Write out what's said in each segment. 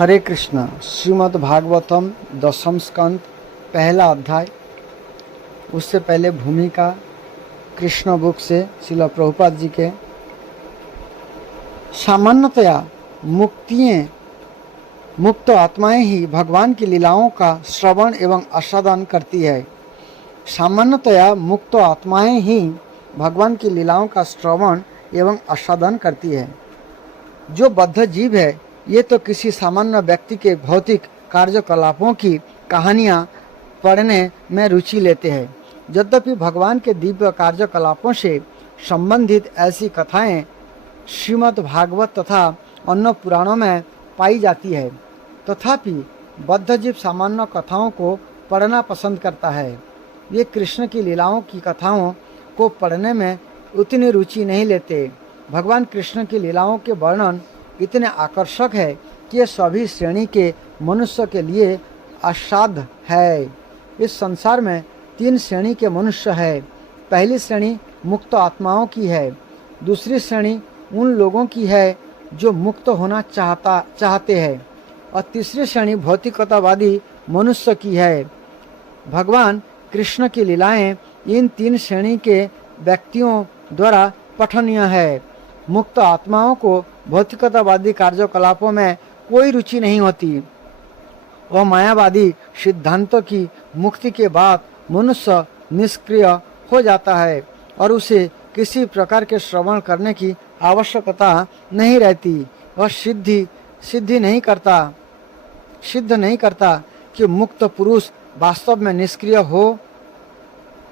हरे कृष्णा। श्रीमद् भागवतम दशम स्कंद पहला अध्याय। उससे पहले भूमिका कृष्ण बुक से श्रील प्रभुपाद जी के। सामान्यतया मुक्त आत्माएं ही भगवान की लीलाओं का श्रवण एवं आस्वादन करती है। सामान्यतया मुक्त आत्माएं ही भगवान की लीलाओं का श्रवण एवं आस्वादन करती है। जो बद्ध जीव है ये तो किसी सामान्य व्यक्ति के भौतिक कार्यकलापों की कहानियाँ पढ़ने में रुचि लेते हैं। यद्यपि भगवान के दिव्य कार्यकलापों से संबंधित ऐसी कथाएं श्रीमद् भागवत तथा अन्य पुराणों में पाई जाती है, तथापि बद्ध जीव सामान्य कथाओं को पढ़ना पसंद करता है। ये कृष्ण की लीलाओं की कथाओं को पढ़ने में उतनी रुचि नहीं लेते। भगवान कृष्ण की लीलाओं के वर्णन इतने आकर्षक है कि ये सभी श्रेणी के मनुष्य के लिए असाध्य है। इस संसार में 3 श्रेणी के मनुष्य है। पहली श्रेणी मुक्त आत्माओं की है, दूसरी श्रेणी उन लोगों की है जो मुक्त होना चाहते हैं, और तीसरी श्रेणी भौतिकतावादी मनुष्य की है। भगवान कृष्ण की लीलाएं इन 3 श्रेणी के व्यक्तियों द्वारा पठनीय है। मुक्त आत्माओं को भौतिकतावादी कार्यकलापों में कोई रुचि नहीं होती। वह मायावादी सिद्धांतों की मुक्ति के बाद मनुष्य निष्क्रिय हो जाता है और उसे किसी प्रकार के श्रवण करने की आवश्यकता नहीं रहती। वह सिद्ध नहीं करता कि मुक्त पुरुष वास्तव में निष्क्रिय हो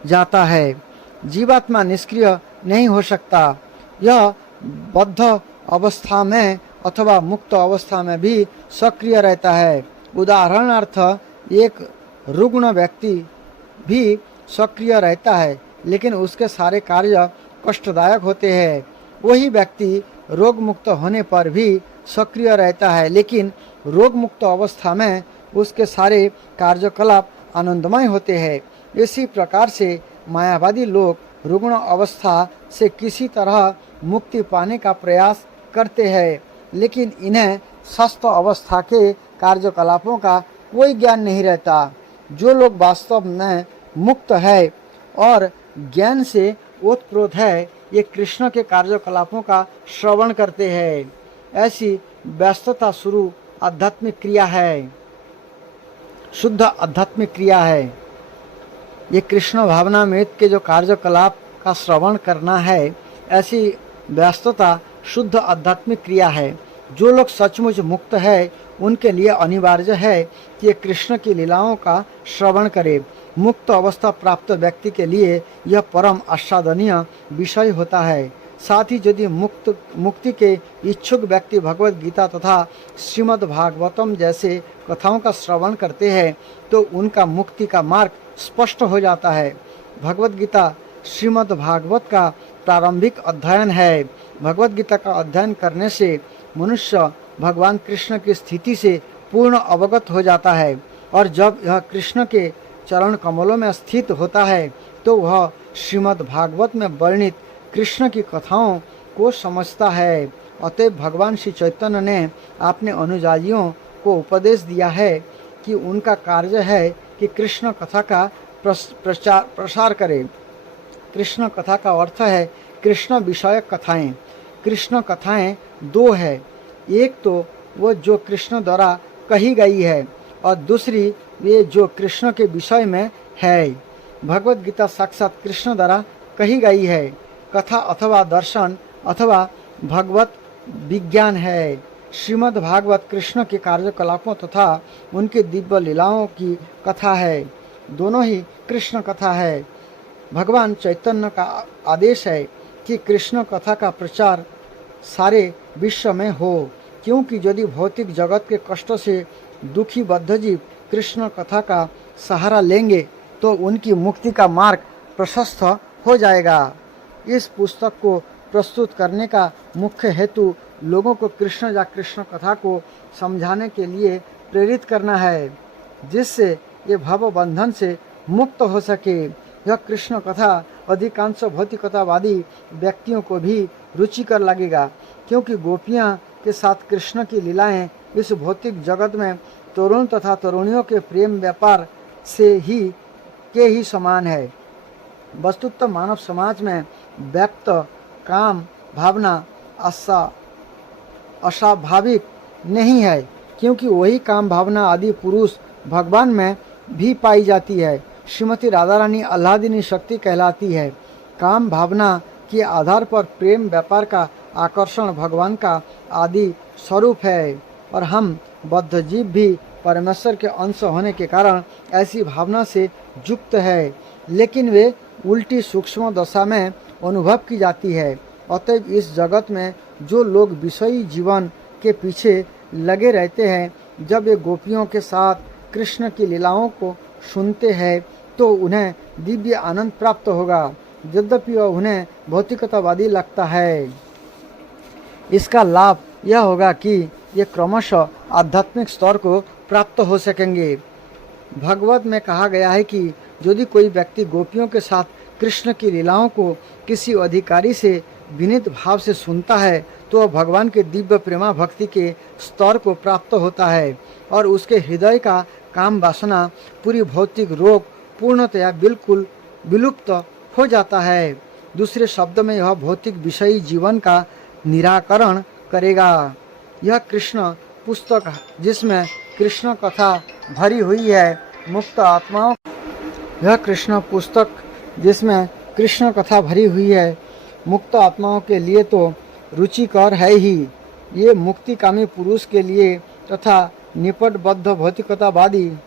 जाता है। जीवात्मा निष्क्रिय नहीं हो सकता। यह बद्ध अवस्था में अथवा मुक्त अवस्था में भी सक्रिय रहता है। उदाहरणार्थ एक रुग्ण व्यक्ति भी सक्रिय रहता है, लेकिन उसके सारे कार्य कष्टदायक होते हैं। वही व्यक्ति रोग मुक्त होने पर भी सक्रिय रहता है, लेकिन रोग मुक्त अवस्था में उसके सारे कार्यकलाप आनंदमय होते हैं। इसी प्रकार से मायावादी लोग रुग्ण अवस्था से किसी तरह मुक्ति पाने का प्रयास करते हैं, लेकिन इन्हें स्वस्थ अवस्था के कार्यकलापों का कोई ज्ञान नहीं रहता। जो लोग वास्तव में मुक्त है और ज्ञान से ओतप्रोत है, ये कृष्ण के कार्यकलापों का श्रवण करते हैं। ऐसी व्यस्तता आध्यात्मिक क्रिया है, शुद्ध आध्यात्मिक क्रिया है। ये कृष्ण भावनामृत के जो कार्यकलाप का श्रवण करना है, ऐसी व्यस्तता शुद्ध आध्यात्मिक क्रिया है। जो लोग सचमुच मुक्त है उनके लिए अनिवार्य है कि ये कृष्ण की लीलाओं का श्रवण करे। मुक्त अवस्था प्राप्त व्यक्ति के लिए यह परम आस्वादनीय विषय होता है। साथ ही यदि मुक्ति के इच्छुक व्यक्ति भगवत गीता तथा श्रीमद् भागवतम जैसे कथाओं का श्रवण करते हैं तो उनका मुक्ति का मार्ग स्पष्ट हो जाता है। भगवत गीता श्रीमद् भागवत का प्रारंभिक अध्ययन है। भगवत गीता का अध्ययन करने से मनुष्य भगवान कृष्ण की स्थिति से पूर्ण अवगत हो जाता है, और जब यह कृष्ण के चरण कमलों में स्थित होता है तो वह श्रीमद् भागवत में वर्णित कृष्ण की कथाओं को समझता है। अतएव भगवान श्री चैतन्य ने अपने अनुयायियों को उपदेश दिया है कि उनका कार्य है कि कृष्ण कथा का प्रसार करें। कृष्ण कथा का अर्थ है कृष्ण विषयक कथाएं। कृष्ण कथाएं 2 है। एक तो वो जो कृष्ण द्वारा कही गई है, और दूसरी वे जो कृष्ण के विषय में है। भगवत गीता साक्षात कृष्ण द्वारा कही गई है। कथा अथवा दर्शन अथवा भगवत विज्ञान है। श्रीमद् भागवत कृष्ण के कार्यकलापों तथा उनकी दिव्य लीलाओं की कथा है। दोनों ही कृष्ण कथा है। भगवान चैतन्य का आदेश है कि कृष्ण कथा का प्रचार सारे विश्व में हो, क्योंकि यदि भौतिक जगत के कष्टों से दुखी बद्ध जीव कृष्ण कथा का सहारा लेंगे तो उनकी मुक्ति का मार्ग प्रशस्त हो जाएगा। इस पुस्तक को प्रस्तुत करने का मुख्य हेतु लोगों को कृष्ण या कृष्ण कथा को समझाने के लिए प्रेरित करना है, जिससे ये भव बंधन से मुक्त हो सके। यह कृष्ण कथा अधिकांश भौतिकतावादी व्यक्तियों को भी रुचिकर लगेगा, क्योंकि गोपियाँ के साथ कृष्ण की लीलाएं इस भौतिक जगत में तरुण तथा तरुणियों के प्रेम व्यापार से ही समान है। वस्तुतः मानव समाज में व्यक्त काम भावना अस्वाभाविक नहीं है, क्योंकि वही काम भावना आदि पुरुष भगवान में भी पाई जाती है। श्रीमती राधा रानी अल्लादीनी शक्ति कहलाती है। काम भावना के आधार पर प्रेम व्यापार का आकर्षण भगवान का आदि स्वरूप है, और हम बद्ध जीव भी परमेश्वर के अंश होने के कारण ऐसी भावना से युक्त है, लेकिन वे उल्टी सूक्ष्म दशा में अनुभव की जाती है। अतएव इस जगत में जो लोग विषयी जीवन के पीछे लगे रहते हैं, जब वे गोपियों के साथ कृष्ण की लीलाओं को सुनते हैं तो उन्हें दिव्य आनंद प्राप्त होगा, यद्यपि वह उन्हें भौतिकतावादी लगता है। इसका लाभ यह होगा कि ये क्रमशः आध्यात्मिक स्तर को प्राप्त हो सकेंगे। भगवत में कहा गया है कि यदि कोई व्यक्ति गोपियों के साथ कृष्ण की लीलाओं को किसी अधिकारी से विनीत भाव से सुनता है तो वह भगवान के दिव्य प्रेमा भक्ति के स्तर को प्राप्त होता है, और उसके हृदय का काम वासना पूरी भौतिक रोग पूर्णतया बिल्कुल विलुप्त हो जाता है। दूसरे शब्द में यह भौतिक विषयी जीवन का निराकरण करेगा। यह कृष्ण पुस्तक जिसमें कृष्ण कथा भरी हुई है मुक्त आत्माओं यह कृष्ण पुस्तक जिसमें कृष्ण कथा भरी हुई है मुक्त आत्माओं के लिए तो रुचिकर है ही। ये मुक्तिकामी पुरुष के लिए तथा निपटबद्ध भौतिकतावादी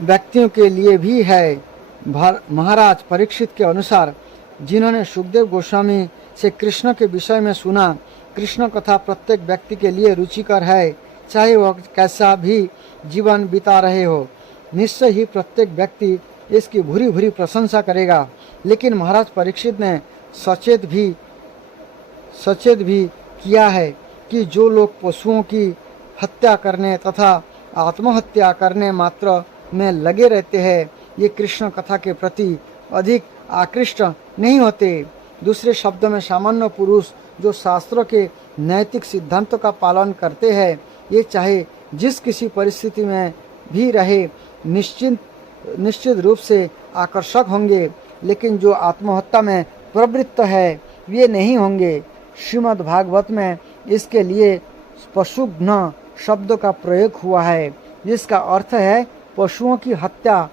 व्यक्तियों के लिए भी है। महाराज परीक्षित के अनुसार जिन्होंने सुखदेव गोस्वामी से कृष्ण के विषय में सुना, कृष्ण कथा प्रत्येक व्यक्ति के लिए रुचिकर है, चाहे वह कैसा भी जीवन बिता रहे हो। निश्चय ही प्रत्येक व्यक्ति इसकी भूरी भूरी प्रशंसा करेगा। लेकिन महाराज परीक्षित ने सचेत भी किया है कि जो लोग पशुओं की हत्या करने तथा आत्महत्या करने मात्र में लगे रहते हैं, ये कृष्ण कथा के प्रति अधिक आकृष्ट नहीं होते। दूसरे शब्दों में सामान्य पुरुष जो शास्त्रों के नैतिक सिद्धांतों का पालन करते हैं, ये चाहे जिस किसी परिस्थिति में भी रहे निश्चित रूप से आकर्षक होंगे, लेकिन जो आत्महत्या में प्रवृत्त है वे नहीं होंगे। श्रीमद् भागवत में इसके लिए पशुघ्न शब्द का प्रयोग हुआ है, जिसका अर्थ है पशुओं की हत्या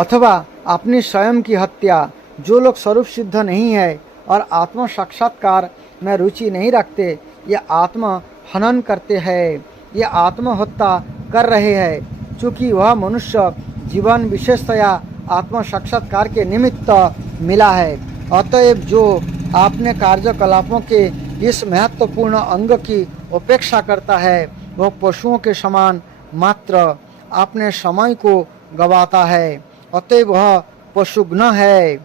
अथवा अपनी स्वयं की हत्या। जो लोग स्वरूप सिद्ध नहीं है और आत्म साक्षात्कार में रुचि नहीं रखते, ये आत्म हनन करते हैं, ये आत्महत्या कर रहे हैं। चूँकि वह मनुष्य जीवन विशेषतया आत्म साक्षात्कार के निमित्त मिला है, अतएव जो अपने कार्यकलापों के इस महत्वपूर्ण अंग की उपेक्षा करता है, वह पशुओं के समान मात्र अपने समय को गवाता है, अतएव वह पशुघ्न है।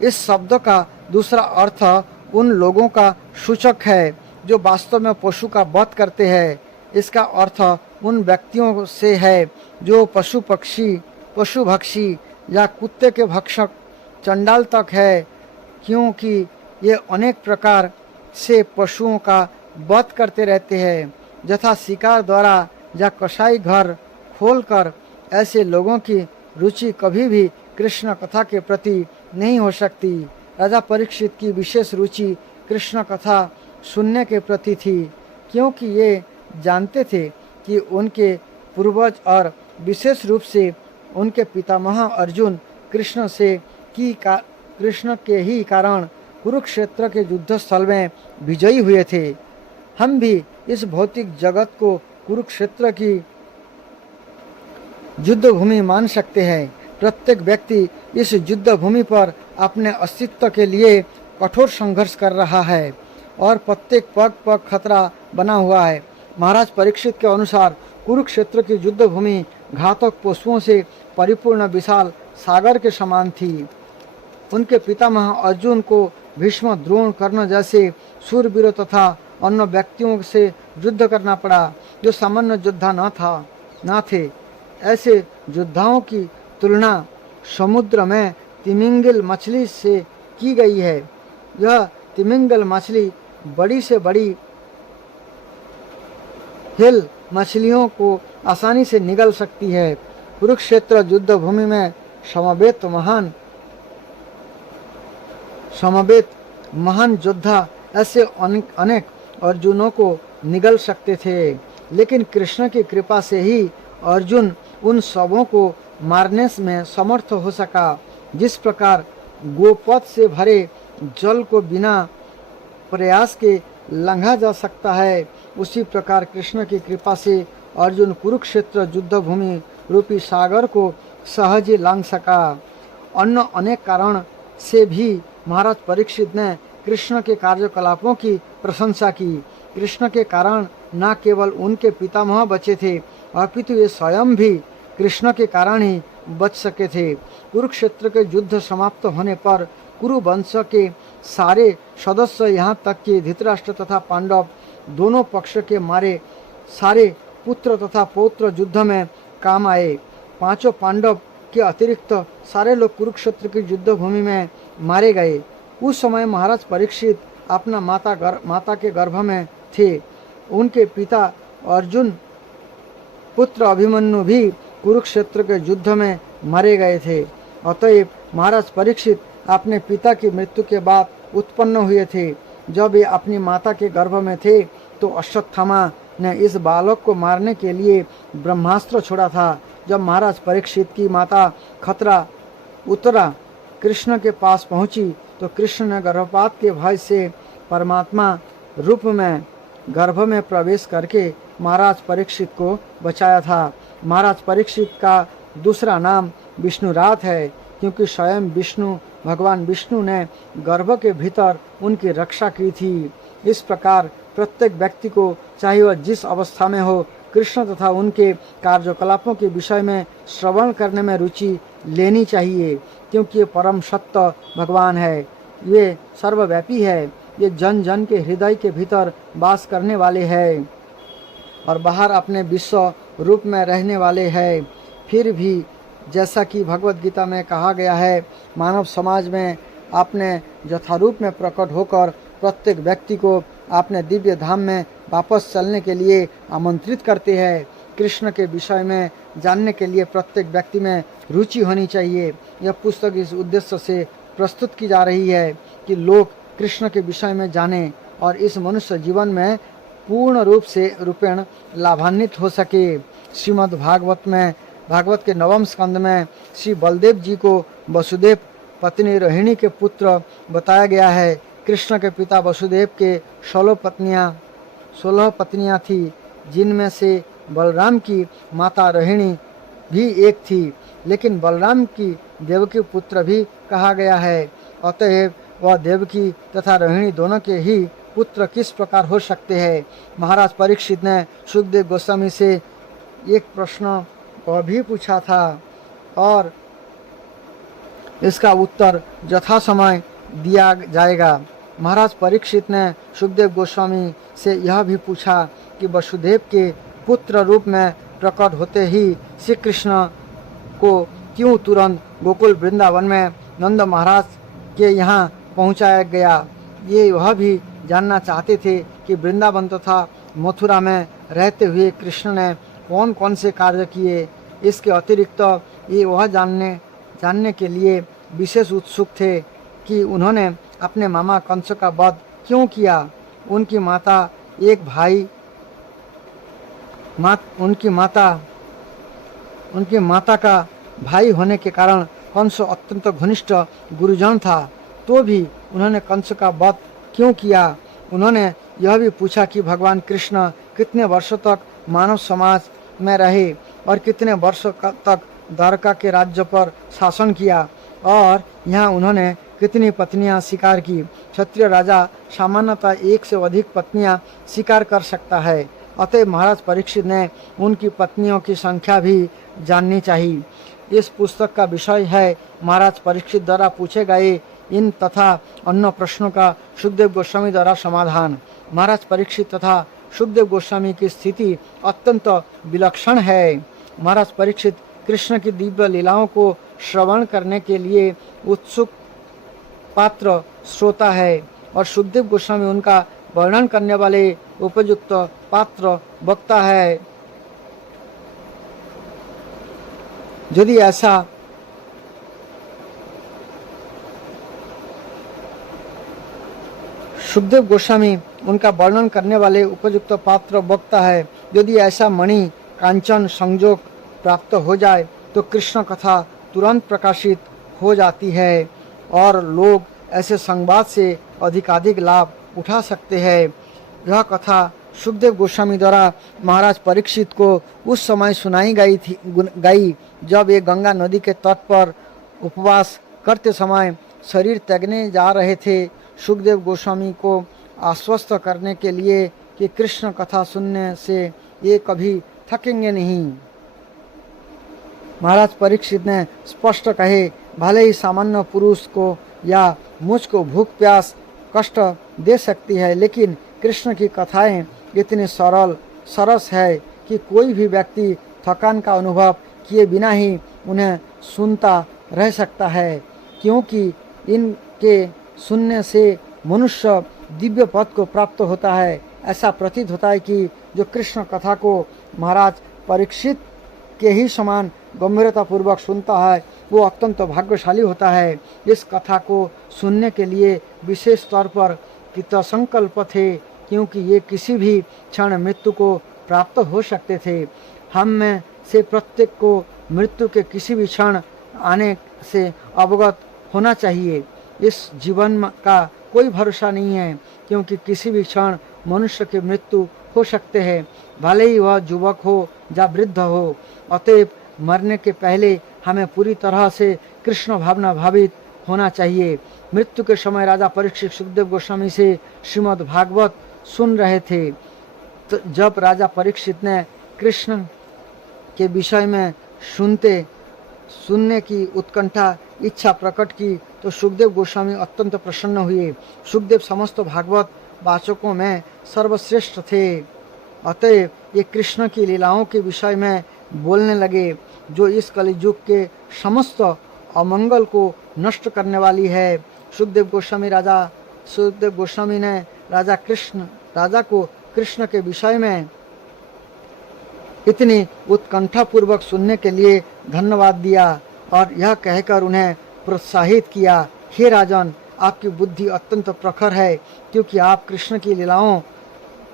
इस शब्द का दूसरा अर्थ उन लोगों का सूचक है जो वास्तव में पशु का वध करते हैं। इसका अर्थ उन व्यक्तियों से है जो पशु भक्षी या कुत्ते के भक्षक चंडाल तक है, क्योंकि ये अनेक प्रकार से पशुओं का वध करते रहते हैं, यथा शिकार द्वारा या कसाई घर खोलकर। ऐसे लोगों की रुचि कभी भी कृष्ण कथा के प्रति नहीं हो सकती। राजा परीक्षित की विशेष रुचि कृष्ण कथा सुनने के प्रति थी, क्योंकि ये जानते थे कि उनके पूर्वज और विशेष रूप से उनके पितामह अर्जुन कृष्ण के ही कारण कुरुक्षेत्र के युद्ध स्थल में विजयी हुए थे। हम भी इस भौतिक जगत को कुरुक्षेत्र की युद्ध भूमि मान सकते हैं। प्रत्येक व्यक्ति इस युद्ध भूमि पर अपने अस्तित्व के लिए कठोर संघर्ष कर रहा है और प्रत्येक पग पग खतरा बना हुआ है। महाराज परीक्षित के अनुसार कुरुक्षेत्र की युद्ध भूमि घातक पशुओं से परिपूर्ण विशाल सागर के समान थी। उनके पितामह अर्जुन को भीष्म, द्रोण, कर्ण जैसे शूरवीरों तथा अन्य व्यक्तियों से युद्ध करना पड़ा जो सामान्य योद्धा न थे। ऐसे योद्धाओं की तुलना समुद्र में तिमिंगल मछली से की गई है। यह तिमिंगल मछली बड़ी से बड़ी हिल मछलियों को आसानी से निगल सकती है। कुरुक्षेत्र युद्ध भूमि में समवेत महान योद्धा ऐसे अनेक अर्जुनों को निगल सकते थे, लेकिन कृष्ण की कृपा से ही अर्जुन उन सबों को मारने में समर्थ हो सका। जिस प्रकार गोपथ से भरे जल को बिना प्रयास के लंघा जा सकता है, उसी प्रकार कृष्ण की कृपा से अर्जुन कुरुक्षेत्र युद्ध भूमि रूपी सागर को सहज ही लांघ सका। अन्य अनेक कारण से भी महाराज परीक्षित ने कृष्ण के कार्यकलापों की प्रशंसा की। कृष्ण के कारण न केवल उनके पितामह बचे थे, अपितु वे स्वयं भी कृष्ण के कारण ही बच सके थे। कुरुक्षेत्र के युद्ध समाप्त होने पर कुरु वंश के सारे सदस्य, यहाँ तक कि धृतराष्ट्र तथा पांडव दोनों पक्ष के मारे सारे पुत्र तथा पौत्र युद्ध में काम आए। पांचों पांडव के अतिरिक्त सारे लोग कुरुक्षेत्र की युद्ध भूमि में मारे गए। उस समय महाराज परीक्षित अपना माता के गर्भ में थे। उनके पिता अर्जुन पुत्र अभिमन्यु भी कुरुक्षेत्र के युद्ध में मारे गए थे। अतएव महाराज परीक्षित अपने पिता की मृत्यु के बाद उत्पन्न हुए थे। जब वे अपनी माता के गर्भ में थे तो अश्वत्थामा ने इस बालक को मारने के लिए ब्रह्मास्त्र छोड़ा था। जब महाराज परीक्षित की माता खतरा उतरा कृष्ण के पास पहुंची तो कृष्ण ने गर्भपात के भय से परमात्मा रूप में गर्भ में प्रवेश करके महाराज परीक्षित को बचाया था। महाराज परीक्षित का दूसरा नाम विष्णुरात है, क्योंकि स्वयं भगवान विष्णु ने गर्भ के भीतर उनकी रक्षा की थी। इस प्रकार प्रत्येक व्यक्ति को, चाहे वह जिस अवस्था में हो, कृष्ण तथा उनके कार्यकलापों के विषय में श्रवण करने में रुचि लेनी चाहिए, क्योंकि ये परम सत्य भगवान है। ये सर्वव्यापी है। ये जन जन के हृदय के भीतर वास करने वाले हैं और बाहर अपने विश्व रूप में रहने वाले हैं। फिर भी जैसा कि भगवत गीता में कहा गया है, मानव समाज में अपने यथारूप में प्रकट होकर प्रत्येक व्यक्ति को अपने दिव्य धाम में वापस चलने के लिए आमंत्रित करते हैं। कृष्ण के विषय में जानने के लिए प्रत्येक व्यक्ति में रुचि होनी चाहिए। यह पुस्तक इस उद्देश्य से प्रस्तुत की जा रही है कि लोग कृष्ण के विषय में जानें और इस मनुष्य जीवन में पूर्ण रूप से रूपेण लाभान्वित हो सके। श्रीमद् भागवत के 9वें स्कंद में श्री बलदेव जी को वसुदेव पत्नी रोहिणी के पुत्र बताया गया है। कृष्ण के पिता वसुदेव के 16 पत्नियां थी, जिनमें से बलराम की माता रोहिणी भी एक थी, लेकिन बलराम की देवकी पुत्र भी कहा गया है। अतएव वह देवकी तथा रोहिणी दोनों के ही पुत्र किस प्रकार हो सकते हैं। महाराज परीक्षित ने सुखदेव गोस्वामी से एक प्रश्न भी पूछा था और इसका उत्तर यथा समय दिया जाएगा। महाराज परीक्षित ने सुखदेव गोस्वामी से यह भी पूछा कि वसुदेव के पुत्र रूप में प्रकट होते ही श्री कृष्ण को क्यों तुरंत गोकुल वृंदावन में नंद महाराज के यहाँ पहुँचाया गया। ये वह भी जानना चाहते थे कि वृंदावन तथा मथुरा में रहते हुए कृष्ण ने कौन कौन से कार्य किए। इसके अतिरिक्त ये वह जानने के लिए विशेष उत्सुक थे कि उन्होंने अपने मामा कंस का वध क्यों किया। उनकी माता का भाई होने के कारण कंस अत्यंत घनिष्ठ गुरुजन था, तो भी उन्होंने कंस का वध क्यों किया। उन्होंने यह भी पूछा कि भगवान कृष्ण कितने वर्षों तक मानव समाज में रहे और कितने वर्षों तक द्वारका के राज्य पर शासन किया और यहाँ उन्होंने कितनी पत्नियां शिकार की। क्षत्रिय राजा सामान्यतः एक से अधिक पत्नियां शिकार कर सकता है। अतः महाराज परीक्षित ने उनकी पत्नियों की संख्या भी जाननी चाहिए। इस पुस्तक का विषय है महाराज परीक्षित द्वारा पूछे गए इन तथा अन्य प्रश्नों का सुखदेव गोस्वामी द्वारा समाधान। महाराज परीक्षित तथा सुखदेव गोस्वामी की स्थिति अत्यंत विलक्षण है। महाराज परीक्षित कृष्ण की दिव्य लीलाओं को श्रवण करने के लिए उत्सुक पात्र श्रोता है और सुखदेव गोस्वामी उनका वर्णन करने वाले उपयुक्त पात्र वक्ता है। यदि ऐसा सुखदेव गोस्वामी उनका वर्णन करने वाले उपयुक्त पात्र वक्ता है। यदि ऐसा मणि कांचन संयोग प्राप्त हो जाए तो कृष्ण कथा तुरंत प्रकाशित हो जाती है और लोग ऐसे संवाद से अधिकाधिक लाभ उठा सकते हैं। यह कथा सुखदेव गोस्वामी द्वारा महाराज परीक्षित को उस समय सुनाई गई जब ये गंगा नदी के तट पर उपवास करते समय शरीर त्यागने जा रहे थे। सुखदेव गोस्वामी को आश्वस्त करने के लिए कि कृष्ण कथा सुनने से ये कभी थकेंगे नहीं, महाराज परीक्षित ने स्पष्ट कहे, भले ही सामान्य पुरुष को या मुझको भूख प्यास कष्ट दे सकती है, लेकिन कृष्ण की कथाएं इतनी सरस है कि कोई भी व्यक्ति थकान का अनुभव किए बिना ही उन्हें सुनता रह सकता है, क्योंकि इनके सुनने से मनुष्य दिव्य पद को प्राप्त होता है। ऐसा प्रतीत होता है कि जो कृष्ण कथा को महाराज परीक्षित के ही समान गंभीरता पूर्वक सुनता है वो अत्यंत भाग्यशाली होता है। इस कथा को सुनने के लिए विशेष तौर पर कृतसंकल्प थे, क्योंकि ये किसी भी क्षण मृत्यु को प्राप्त हो सकते थे। हम में से प्रत्येक को मृत्यु के किसी भी क्षण आने से अवगत होना चाहिए। इस जीवन का कोई भरोसा नहीं है, क्योंकि किसी भी क्षण मनुष्य की मृत्यु हो सकते हैं, भले ही वह युवक हो या वृद्ध हो। अतएव मरने के पहले हमें पूरी तरह से कृष्ण भावना भावित होना चाहिए। मृत्यु के समय राजा परीक्षित सुखदेव गोस्वामी से श्रीमद् भागवत सुन रहे थे। तो जब राजा परीक्षित ने कृष्ण के विषय में सुनने की उत्कंठा इच्छा प्रकट की तो सुखदेव गोस्वामी अत्यंत प्रसन्न हुए। सुखदेव समस्त भागवत वाचकों में सर्वश्रेष्ठ थे। अतएव ये कृष्ण की लीलाओं के विषय में बोलने लगे, जो इस कलियुग के समस्त अमंगल को नष्ट करने वाली है। सुखदेव गोस्वामी ने राजा को कृष्ण के विषय में इतनी उत्कंठा पूर्वक सुनने के लिए धन्यवाद दिया और यह कहकर उन्हें प्रोत्साहित किया, हे राजन, आपकी बुद्धि अत्यंत प्रखर है, क्योंकि आप कृष्ण की लीलाओं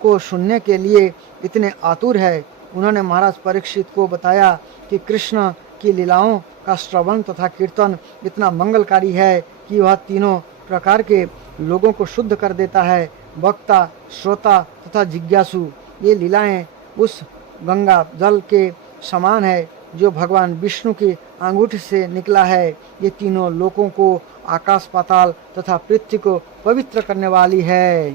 को सुनने के लिए इतने आतुर है। उन्होंने महाराज परीक्षित को बताया कि कृष्ण की लीलाओं का श्रवण तथा कीर्तन इतना मंगलकारी है कि वह तीनों प्रकार के लोगों को शुद्ध कर देता है, वक्ता, श्रोता तथा जिज्ञासु। ये लीलाएं उस गंगा जल के समान है जो भगवान विष्णु की अंगूठी से निकला है। ये तीनों लोकों को, आकाश पाताल तथा पृथ्वी को पवित्र करने वाली है।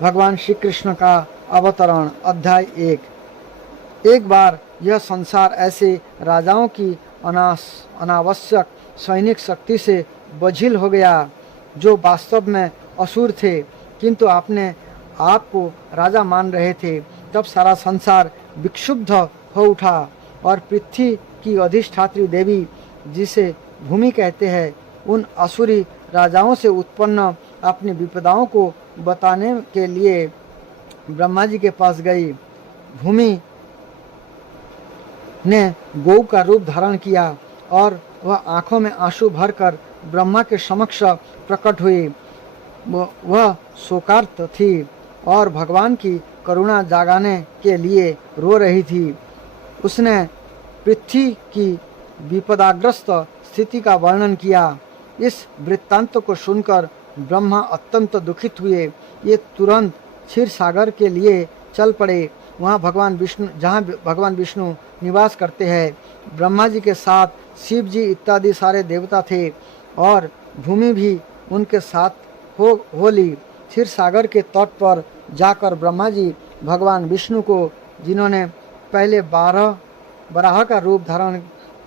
भगवान श्री कृष्ण का अवतरण अध्याय 1। एक बार यह संसार ऐसे राजाओं की अनावश्यक सैनिक शक्ति से बझिल हो गया जो वास्तव में असुर थे, किंतु आपने आपको राजा मान रहे थे। तब सारा संसार विक्षुब्ध हो उठा और पृथ्वी की अधिष्ठात्री देवी, जिसे भूमि कहते हैं, उन असुरी राजाओं से उत्पन्न अपनी विपदाओं को बताने के लिए ब्रह्मा जी के पास गई। भूमि ने गौ का रूप धारण किया और वह आंखों में आंसू भरकर ब्रह्मा के समक्ष प्रकट हुई। वह शोकार्त थी और भगवान की करुणा जगाने के लिए रो रही थी। उसने पृथ्वी की विपदाग्रस्त स्थिति का वर्णन किया। इस वृत्तांत को सुनकर ब्रह्मा अत्यंत दुखित हुए। ये तुरंत क्षीर सागर के लिए चल पड़े, जहाँ भगवान विष्णु निवास करते हैं। ब्रह्मा जी के साथ शिव जी इत्यादि सारे देवता थे और भूमि भी उनके साथ हो ली। क्षीर सागर के तट पर जाकर ब्रह्मा जी भगवान विष्णु को, जिन्होंने पहले बराह का रूप धारण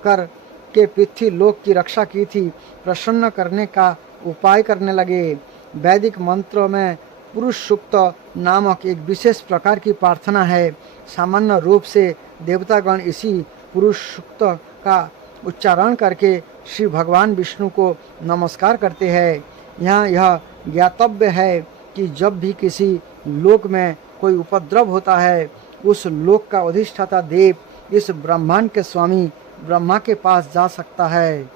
कर के पृथ्वी लोक की रक्षा की थी, प्रसन्न करने का उपाय करने लगे। वैदिक मंत्रों में पुरुष सूक्त नामक एक विशेष प्रकार की प्रार्थना है। सामान्य रूप से देवतागण इसी पुरुष सूक्त का उच्चारण करके श्री भगवान विष्णु को नमस्कार करते हैं। यहाँ यह ज्ञातव्य है कि जब भी किसी लोक में कोई उपद्रव होता है, उस लोक का अधिष्ठाता देव इस ब्रह्मांड के स्वामी ब्रह्मा के पास जा सकता है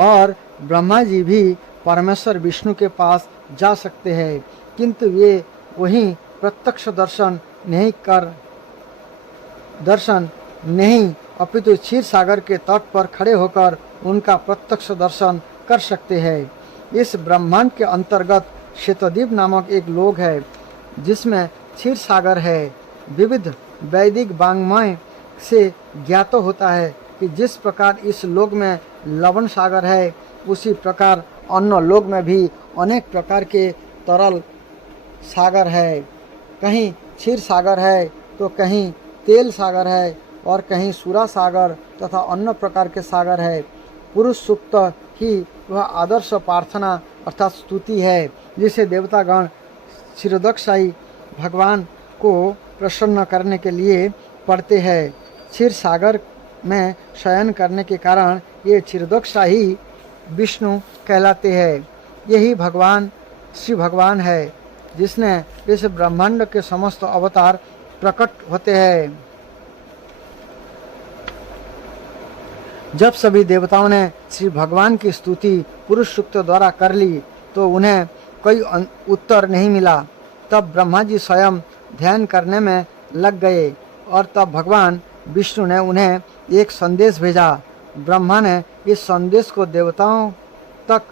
और ब्रह्मा जी भी परमेश्वर विष्णु के पास जा सकते हैं, किंतु वे वहीं प्रत्यक्ष दर्शन नहीं अपितु क्षीर सागर के तट पर खड़े होकर उनका प्रत्यक्ष दर्शन कर सकते हैं। इस ब्रह्मांड के अंतर्गत श्वेतद्वीप नामक एक लोक है जिसमें क्षीर सागर है। विविध वैदिक वाङ्मय से ज्ञात होता है कि जिस प्रकार इस लोक में लवण सागर है, उसी प्रकार अन्य लोक में भी अनेक प्रकार के तरल सागर है। कहीं क्षीर सागर है तो कहीं तेल सागर है और कहीं सूरा सागर तथा अन्य प्रकार के सागर है। पुरुष सूक्त ही वह आदर्श प्रार्थना अर्थात स्तुति है जिसे देवतागण क्षीरोदकशाही भगवान को प्रसन्न करने के लिए पढ़ते हैं। क्षीर सागर में शयन करने के कारण ये क्षीरोदकशाही विष्णु कहलाते हैं। यही भगवान श्री भगवान है जिसने इस ब्रह्मांड के समस्त अवतार प्रकट होते हैं। जब सभी देवताओं ने श्री भगवान की स्तुति पुरुष सूक्त द्वारा कर ली तो उन्हें कोई उत्तर नहीं मिला। तब ब्रह्मा जी स्वयं ध्यान करने में लग गए और तब भगवान विष्णु ने उन्हें एक संदेश भेजा। ब्रह्मा ने इस संदेश को देवताओं तक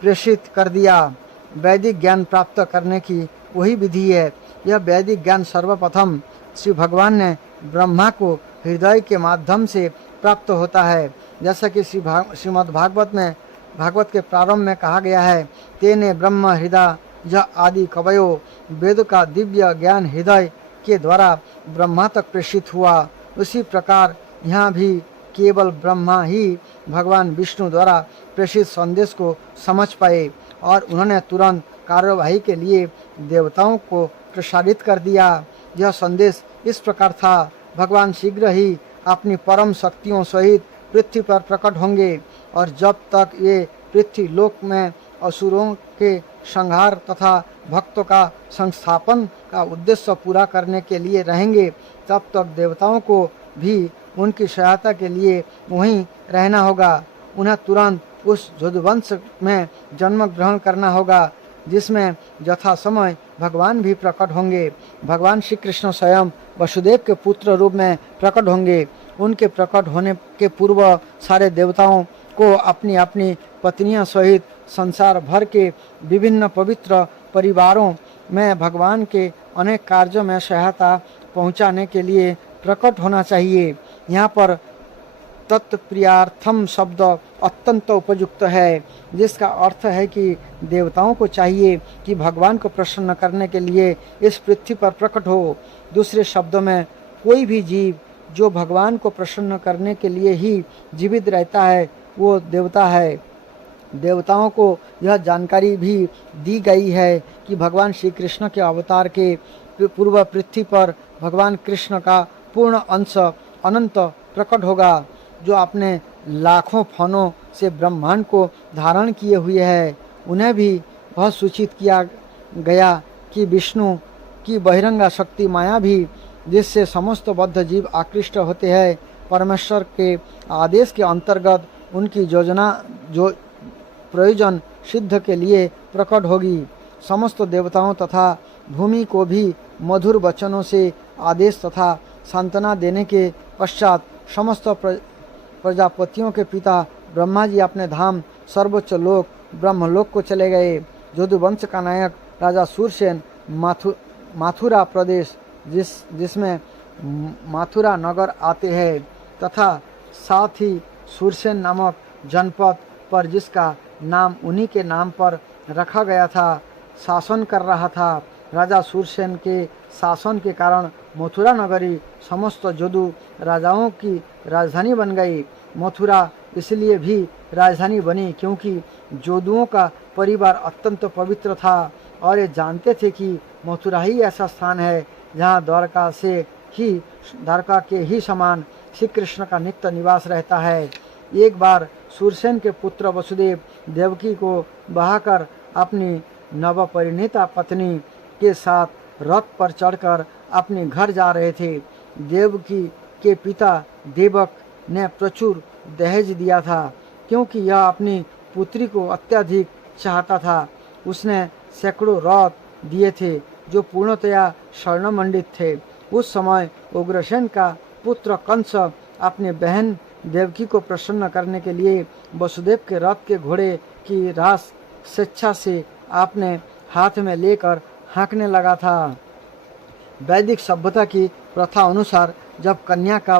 प्रेषित कर दिया। वैदिक ज्ञान प्राप्त करने की वही विधि है। यह वैदिक ज्ञान सर्वप्रथम श्री भगवान ने ब्रह्मा को हृदय के माध्यम से प्राप्त होता है। जैसा कि श्रीमद् भागवत के प्रारंभ में कहा गया है, तेने ब्रह्म हृदय यह आदि कवयो, वेद का दिव्य ज्ञान हृदय के द्वारा ब्रह्मा तक प्रेषित हुआ। उसी प्रकार यहाँ भी केवल ब्रह्मा ही भगवान विष्णु द्वारा प्रेषित संदेश को समझ पाए और उन्होंने तुरंत कार्यवाही के लिए देवताओं को प्रसारित कर दिया। यह संदेश इस प्रकार था, भगवान शीघ्र ही अपनी परम शक्तियों सहित पृथ्वी पर प्रकट होंगे और जब तक ये पृथ्वी लोक में असुरों के संहार तथा भक्तों का संस्थापन का उद्देश्य पूरा करने के लिए रहेंगे, तब तक देवताओं को भी उनकी सहायता के लिए वहीं रहना होगा। उन्हें तुरंत उस यदुवंश में जन्म ग्रहण करना होगा जिसमें यथा समय भगवान भी प्रकट होंगे। भगवान श्री कृष्ण स्वयं वसुदेव के पुत्र रूप में प्रकट होंगे। उनके प्रकट होने के पूर्व सारे देवताओं को अपनी अपनी पत्नियों सहित संसार भर के विभिन्न पवित्र परिवारों में भगवान के अनेक कार्यों में सहायता पहुंचाने के लिए प्रकट होना चाहिए। यहाँ पर तत्प्रियार्थम शब्द अत्यंत उपयुक्त है, जिसका अर्थ है कि देवताओं को चाहिए कि भगवान को प्रसन्न करने के लिए इस पृथ्वी पर प्रकट हो। दूसरे शब्दों में, कोई भी जीव जो भगवान को प्रसन्न करने के लिए ही जीवित रहता है वो देवता है। देवताओं को यह जानकारी भी दी गई है कि भगवान श्री कृष्ण के अवतार के पूर्व पृथ्वी पर भगवान कृष्ण का पूर्ण अंश अनंत प्रकट होगा, जो अपने लाखों फनों से ब्रह्मांड को धारण किए हुए है। उन्हें भी वह सूचित किया गया कि विष्णु की बहिरंगा शक्ति माया भी, जिससे समस्त बद्ध जीव आकृष्ट होते हैं, परमेश्वर के आदेश के अंतर्गत उनकी योजना जो प्रयोजन सिद्ध के लिए प्रकट होगी। समस्त देवताओं तथा भूमि को भी मधुर वचनों से आदेश तथा सांत्वना देने के पश्चात समस्त प्रजापतियों के पिता ब्रह्मा जी अपने धाम सर्वोच्च लोक ब्रह्मलोक को चले गए। यदुवंश का नायक राजा सूरसेन माथुरा प्रदेश जिसमें माथुरा नगर आते हैं तथा साथ ही सूरसेन नामक जनपद पर जिसका नाम उन्हीं के नाम पर रखा गया था, शासन कर रहा था। राजा सूरसेन के शासन के कारण मथुरा नगरी समस्त यदु राजाओं की राजधानी बन गई। मथुरा इसलिए भी राजधानी बनी क्योंकि यदुओं का परिवार अत्यंत पवित्र था और ये जानते थे कि मथुरा ही ऐसा स्थान है जहाँ द्वारका के ही समान श्री कृष्ण का नित्य निवास रहता है। एक बार सूरसेन के पुत्र वसुदेव देवकी को बहाकर अपनी नवपरिणीता पत्नी के साथ रथ पर चढ़कर अपने घर जा रहे थे। देवकी के पिता देवक ने प्रचुर दहेज दिया था, क्योंकि यह अपनी पुत्री को अत्यधिक चाहता था। उसने सैकड़ों रथ दिए थे जो पूर्णतया स्वर्णमंडित थे। उस समय उग्रसेन का पुत्र कंस अपनी बहन देवकी को प्रसन्न करने के लिए वसुदेव के रथ के घोड़े की रास स्वेच्छा से अपने हाथ में लेकर हाँकने लगा था। वैदिक सभ्यता की प्रथा अनुसार जब कन्या का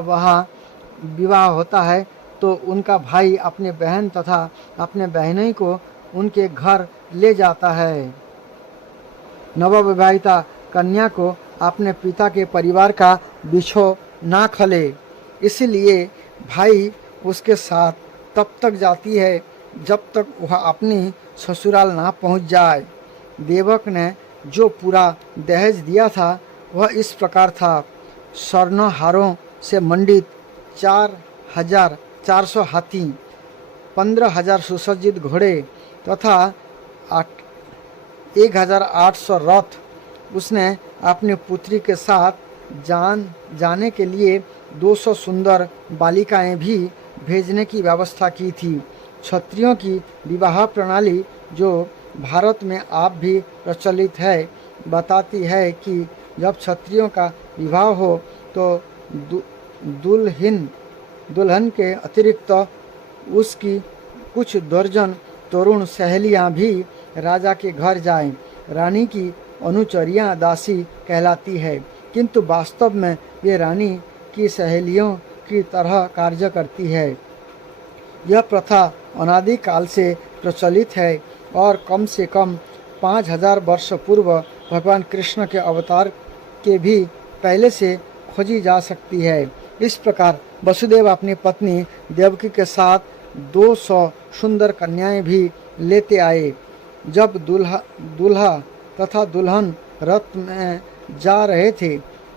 विवाह होता है तो उनका भाई अपने बहन तथा अपने बहनोई को उनके घर ले जाता है। नवविवाहिता कन्या को अपने पिता के परिवार का बिछो ना खले, इसलिए भाई उसके साथ तब तक जाती है जब तक वह अपनी ससुराल ना पहुंच जाए। देवक ने जो पूरा दहेज दिया था वह इस प्रकार था: स्वर्ण हारों से मंडित 4,400 हाथी, 15,000 सुसज्जित घोड़े तथा 1,800 रथ। उसने अपनी पुत्री के साथ जाने के लिए 200 सुंदर बालिकाएं भी भेजने की व्यवस्था की थी। क्षत्रियों की विवाह प्रणाली, जो भारत में आप भी प्रचलित है, बताती है कि जब क्षत्रियों का विवाह हो तो दुल्हन के अतिरिक्त उसकी कुछ दर्जन तरुण सहेलियां भी राजा के घर जाएं। रानी की अनुचरियां दासी कहलाती है, किंतु वास्तव में ये रानी की सहेलियों की तरह कार्य करती है। यह प्रथा अनादि काल से प्रचलित है और कम से कम 5,000 वर्ष पूर्व भगवान कृष्ण के अवतार के भी पहले से खोजी जा सकती है। इस प्रकार वसुदेव अपनी पत्नी देवकी के साथ 200 सुंदर कन्याएं भी लेते आए। जब दूल्हा तथा दुल्हन रथ में जा रहे थे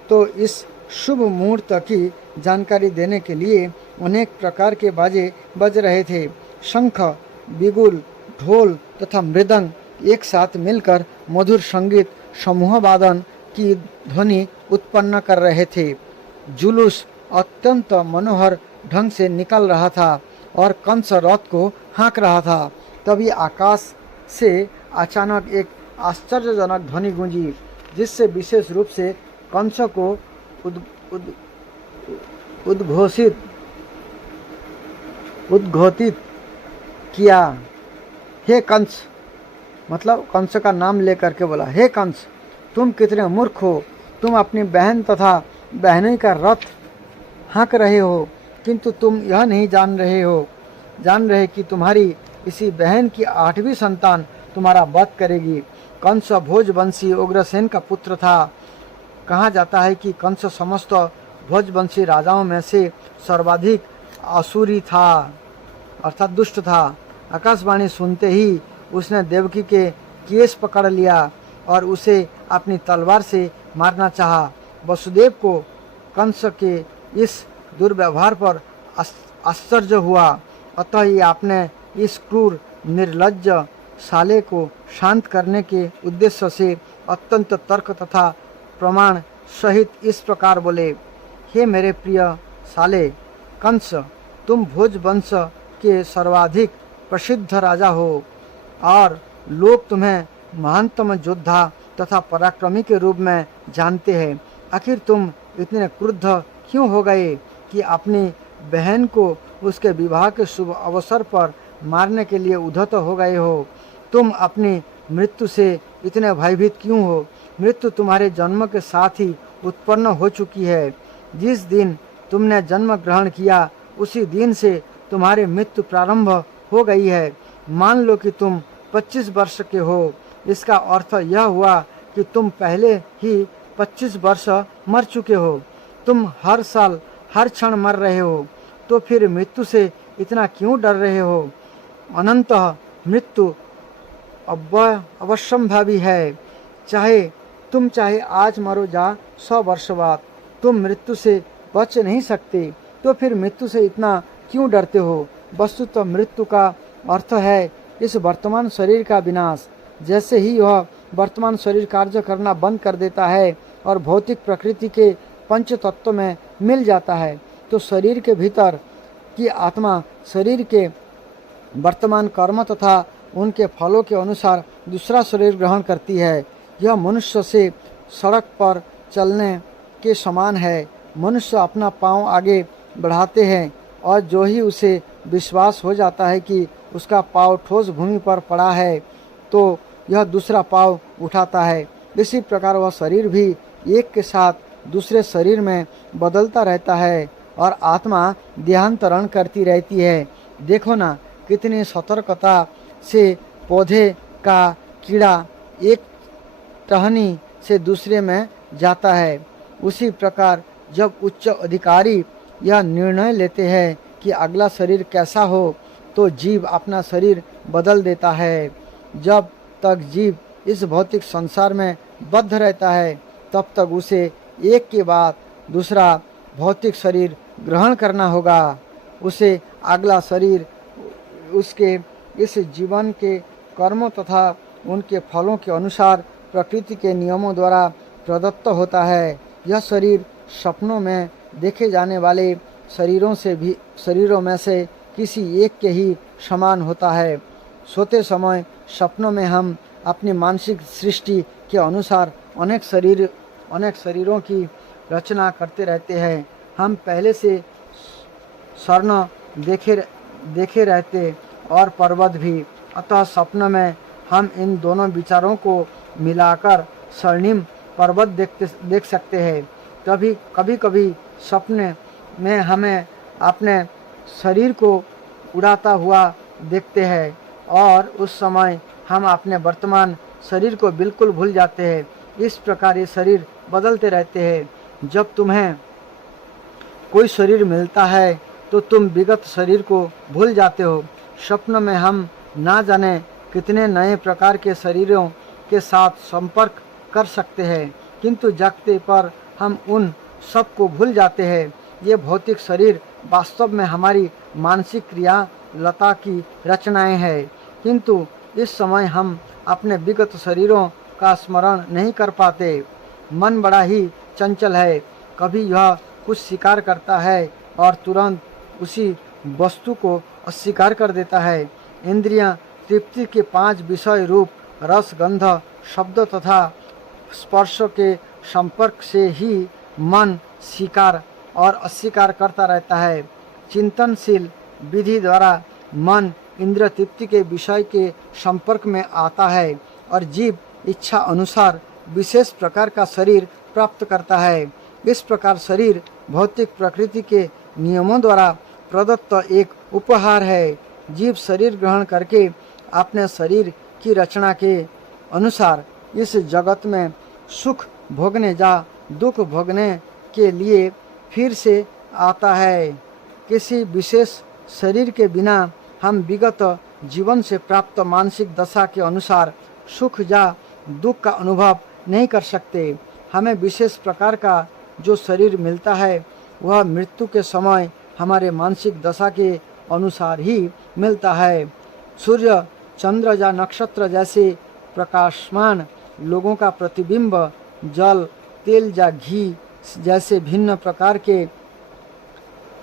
तो इस शुभ मुहूर्त की जानकारी देने के लिए अनेक प्रकार के बाजे बज रहे थे। शंख, बिगुल, ढोल तथा मृदंग एक साथ मिलकर मधुर संगीत समूह वादन की ध्वनि उत्पन्न कर रहे थे। जुलूस अत्यंत मनोहर ढंग से निकल रहा था और कंस रथ को हाँक रहा था। तभी आकाश से अचानक एक आश्चर्यजनक ध्वनि गूंजी, जिससे विशेष रूप से कंस को उद्घोषित किया। हे कंस, मतलब कंस का नाम लेकर के बोला, हे कंस, तुम कितने मूर्ख हो। तुम अपनी बहन तथा बहनोई का रथ हाँक रहे हो, किंतु तुम यह नहीं जान रहे कि तुम्हारी इसी बहन की 8वीं संतान तुम्हारा वध करेगी। कंस भोजवंशी उग्रसेन का पुत्र था। कहा जाता है कि कंस समस्त भोजवंशी राजाओं में से सर्वाधिक आसुरी था, अर्थात दुष्ट था। आकाशवाणी सुनते ही उसने देवकी के केस पकड़ लिया और उसे अपनी तलवार से मारना चाहा। वसुदेव को कंस के इस दुर्व्यवहार पर आश्चर्य हुआ, अतः ही आपने इस क्रूर निर्लज्ज साले को शांत करने के उद्देश्य से अत्यंत तर्क तथा प्रमाण सहित इस प्रकार बोले, हे मेरे प्रिय साले कंस, तुम भोजवंश के सर्वाधिक प्रसिद्ध राजा हो और लोग तुम्हें महानतम योद्धा तथा पराक्रमी के रूप में जानते हैं। आखिर तुम इतने क्रुद्ध क्यों हो गए कि अपनी बहन को उसके विवाह के शुभ अवसर पर मारने के लिए उद्धत हो गए हो? तुम अपनी मृत्यु से इतने भयभीत क्यों हो? मृत्यु तुम्हारे जन्म के साथ ही उत्पन्न हो चुकी है। जिस दिन तुमने जन्म ग्रहण किया उसी दिन से तुम्हारी मृत्यु प्रारंभ हो गई है। मान लो कि तुम 25 वर्ष के हो, इसका अर्थ यह हुआ कि तुम पहले ही 25 वर्ष मर चुके हो। तुम हर साल हर क्षण मर रहे हो, तो फिर मृत्यु से इतना क्यों डर रहे हो? अनंतः मृत्यु अवश्यंभावी है। चाहे आज मरो जा 100 वर्ष बाद, तुम मृत्यु से बच नहीं सकते, तो फिर मृत्यु से इतना क्यों डरते हो? वस्तुतः मृत्यु का अर्थ है इस वर्तमान शरीर का विनाश। जैसे ही वह वर्तमान शरीर कार्य करना बंद कर देता है और भौतिक प्रकृति के पंच तत्व में मिल जाता है, तो शरीर के भीतर की आत्मा शरीर के वर्तमान कर्म तथा उनके फलों के अनुसार दूसरा शरीर ग्रहण करती है। यह मनुष्य से सड़क पर चलने के समान है। मनुष्य अपना पांव आगे बढ़ाते हैं और जो ही उसे विश्वास हो जाता है कि उसका पांव ठोस भूमि पर पड़ा है, तो यह दूसरा पांव उठाता है। इसी प्रकार वह शरीर भी एक के साथ दूसरे शरीर में बदलता रहता है और आत्मा देहांतरण करती रहती है। देखो ना, कितनी सतर्कता से पौधे का कीड़ा एक टहनी से दूसरे में जाता है। उसी प्रकार जब उच्च अधिकारी यह निर्णय लेते हैं कि अगला शरीर कैसा हो, तो जीव अपना शरीर बदल देता है। जब तक जीव इस भौतिक संसार में बद्ध रहता है, तब तक उसे एक के बाद दूसरा भौतिक शरीर ग्रहण करना होगा। उसे अगला शरीर उसके इस जीवन के कर्मों तथा उनके फलों के अनुसार प्रकृति के नियमों द्वारा प्रदत्त होता है। यह शरीर सपनों में देखे जाने वाले शरीरों में से किसी एक के ही समान होता है। सोते समय सपनों में हम अपनी मानसिक सृष्टि के अनुसार अनेक शरीरों की रचना करते रहते हैं। हम पहले से स्वर्ण देखे रहते और पर्वत भी, अतः स्वप्न में हम इन दोनों विचारों को मिलाकर स्वर्णिम पर्वत देख सकते हैं। कभी कभी सपने में हमें अपने शरीर को उड़ाता हुआ देखते हैं और उस समय हम अपने वर्तमान शरीर को बिल्कुल भूल जाते हैं। इस प्रकार ये शरीर बदलते रहते हैं। जब तुम्हें कोई शरीर मिलता है तो तुम विगत शरीर को भूल जाते हो। स्वप्न में हम ना जाने कितने नए प्रकार के शरीरों के साथ संपर्क कर सकते हैं, किंतु जागते पर हम उन सब को भूल जाते हैं। ये भौतिक शरीर वास्तव में हमारी मानसिक क्रियालता की रचनाएं हैं, किंतु इस समय हम अपने विगत शरीरों का स्मरण नहीं कर पाते। मन बड़ा ही चंचल है, कभी यह कुछ स्वीकार करता है और तुरंत उसी वस्तु को अस्वीकार कर देता है। इंद्रियां तृप्ति के 5 विषय रूप रस, गंध, शब्द तथा स्पर्श के संपर्क से ही मन स्वीकार और अस्वीकार करता रहता है। चिंतनशील विधि द्वारा मन इंद्रिय तृप्ति के विषय के संपर्क में आता है और जीव इच्छा अनुसार विशेष प्रकार का शरीर प्राप्त करता है। इस प्रकार शरीर भौतिक प्रकृति के नियमों द्वारा प्रदत्त एक उपहार है। जीव शरीर ग्रहण करके अपने शरीर की रचना के अनुसार इस जगत में सुख भोगने या दुख भोगने के लिए फिर से आता है। किसी विशेष शरीर के बिना हम विगत जीवन से प्राप्त मानसिक दशा के अनुसार सुख या दुख का अनुभव नहीं कर सकते। हमें विशेष प्रकार का जो शरीर मिलता है वह मृत्यु के समय हमारे मानसिक दशा के अनुसार ही मिलता है। सूर्य, चंद्र या नक्षत्र जैसे प्रकाशमान लोगों का प्रतिबिंब जल, तेल या घी जैसे भिन्न प्रकार के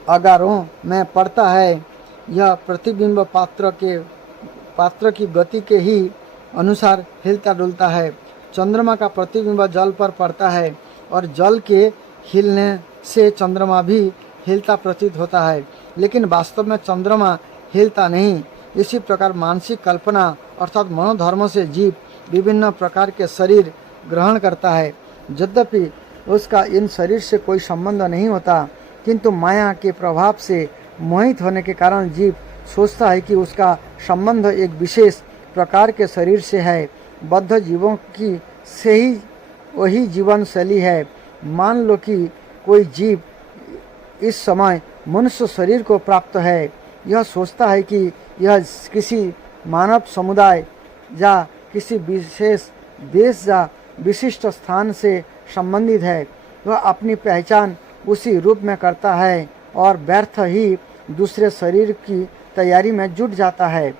अगारों में पड़ता है। यह प्रतिबिंब पात्र की गति के ही अनुसार हिलता डुलता है। चंद्रमा का प्रतिबिंब जल पर पड़ता है और जल के हिलने से चंद्रमा भी हिलता प्रतीत होता है, लेकिन वास्तव में चंद्रमा हिलता नहीं। इसी प्रकार मानसिक कल्पना अर्थात मनोधर्म से जीव विभिन्न प्रकार के शरीर ग्रहण करता है। यद्यपि उसका इन शरीर से कोई संबंध नहीं होता, किंतु माया के प्रभाव से मोहित होने के कारण जीव सोचता है कि उसका संबंध एक विशेष प्रकार के शरीर से है। बद्ध जीवों की से ही वही जीवन शैली है। मान लो कि कोई जीव इस समय मनुष्य शरीर को प्राप्त है। यह सोचता है कि यह किसी मानव समुदाय या किसी विशेष देश या विशिष्ट स्थान से संबंधित है। वह अपनी पहचान उसी रूप में करता है और व्यर्थ ही दूसरे शरीर की तैयारी में जुट जाता है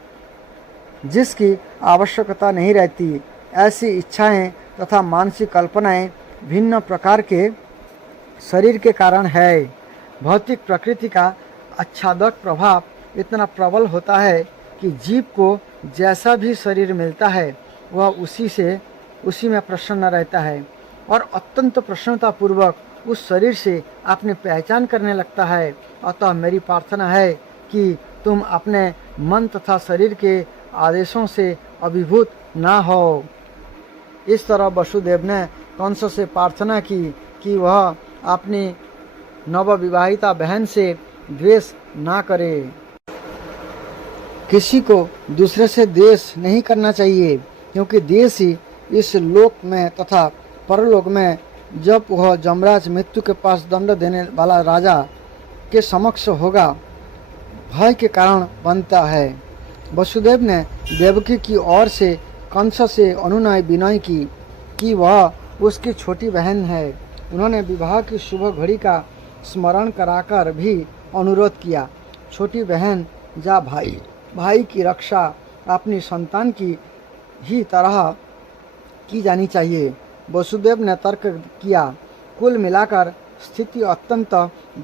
जिसकी आवश्यकता नहीं रहती। ऐसी इच्छाएं तथा मानसिक कल्पनाएं भिन्न प्रकार के शरीर के कारण है। भौतिक प्रकृति का आच्छादक प्रभाव इतना प्रबल होता है कि जीव को जैसा भी शरीर मिलता है वह उसी में प्रसन्न रहता है और अत्यंत प्रसन्नतापूर्वक उस शरीर से अपनी पहचान करने लगता है। अतः मेरी प्रार्थना है कि तुम अपने मन तथा शरीर के आदेशों से अभिभूत ना हो। इस तरह वसुदेव ने कंस से प्रार्थना की कि वह अपनी नवविवाहिता बहन से द्वेष ना करे। किसी को दूसरे से द्वेष नहीं करना चाहिए, क्योंकि द्वेष ही इस लोक में तथा परलोक में जब वह यमराज मृत्यु के पास दंड देने वाला राजा के समक्ष होगा भय के कारण बनता है। वसुदेव ने देवकी की ओर से कंस से अनुनय विनय की कि वह उसकी छोटी बहन है। उन्होंने विवाह की शुभ घड़ी का स्मरण कराकर भी अनुरोध किया। छोटी बहन जा भाई की रक्षा अपनी संतान की ही तरह की जानी चाहिए। वसुदेव ने तर्क किया, कुल मिलाकर स्थिति अत्यंत